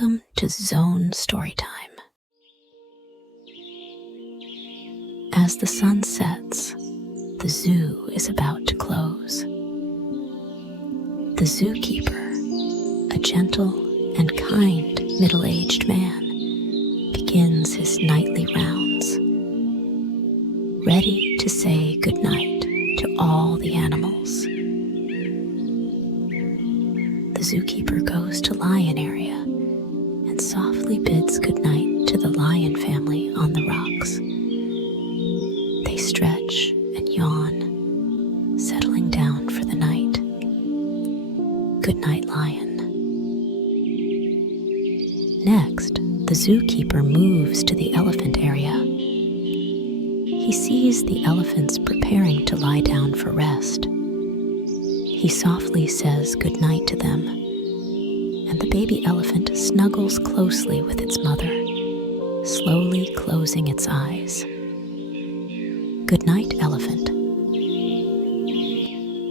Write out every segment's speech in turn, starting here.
Welcome to Zone Storytime. As the sun sets, the zoo is about to close. The zookeeper, a gentle and kind middle-aged man, begins his nightly rounds, ready to say goodnight to all the animals. The zookeeper goes to lion area and softly bids goodnight to the lion family on the rocks. They stretch and yawn, settling down for the night. Good night, lion. Next, the zookeeper moves to the elephant area. He sees the elephants preparing to lie down for rest. He softly says goodnight to them, and the baby elephant snuggles closely with its mother, slowly closing its eyes. Good night, elephant.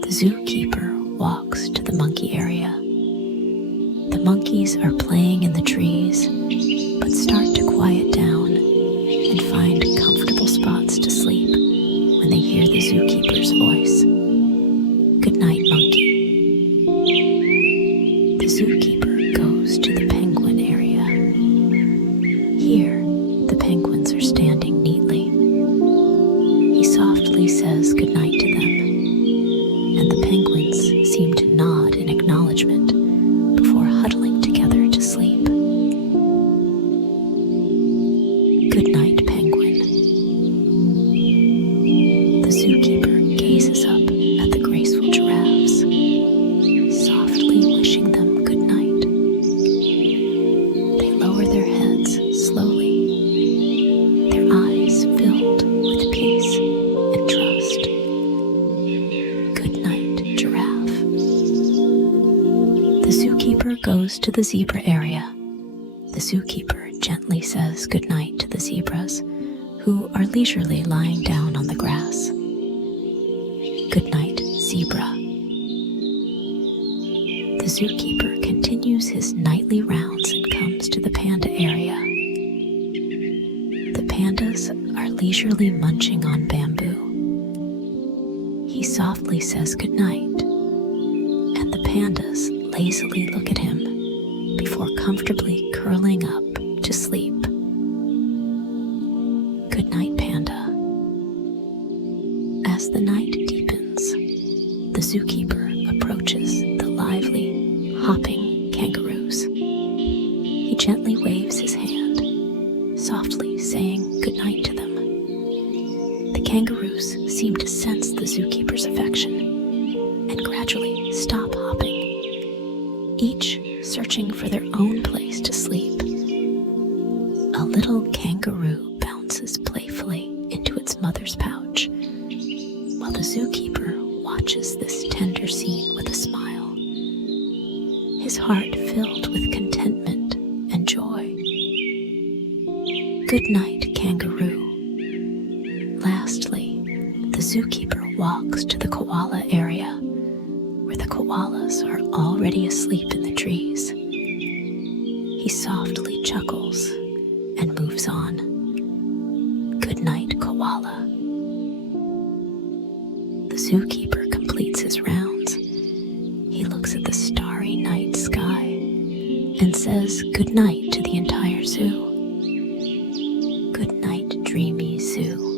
The zookeeper walks to the monkey area. The monkeys are playing in the trees, but start to quiet down and find comfortable spots to sleep when they hear the zookeeper's voice. Good night, monkey. The zookeeper goes to the penguin area. Here, the penguins are standing neatly. He softly says goodnight to them, and the penguins seem to nod in acknowledgement before huddling together to sleep. Good night, penguin. The zookeeper gazes up at the graceful giraffes, softly wishing them good night. They lower their heads slowly, their eyes filled with peace and trust. Good night, giraffe. The zookeeper goes to the zebra area. The zookeeper gently says good night to the zebras, who are leisurely lying down on the grass. Good night, zebra. The zookeeper continues his nightly rounds and comes to the panda area. The pandas are leisurely munching on bamboo. He softly says goodnight, and the pandas lazily look at him before comfortably curling up to sleep. Good night, panda. As the night deepens, the zookeeper approaches the lively, hopping kangaroos. He gently waves his hand, softly saying goodnight to them. The kangaroos seem to sense the zookeeper's affection and gradually stop hopping, each searching for their own place to sleep. A little kangaroo bounces playfully into its mother's pouch, while the zookeeper watches this tender scene with a smile, his heart filled with contentment and joy. Good night, kangaroo. Lastly, the zookeeper walks to the koala area, where the koalas are already asleep in the trees. He softly chuckles and moves on. Good night, koala. The zookeeper completes his rounds. He looks at the starry night sky and says good night to the entire zoo. Good night, Dreamy Zoo.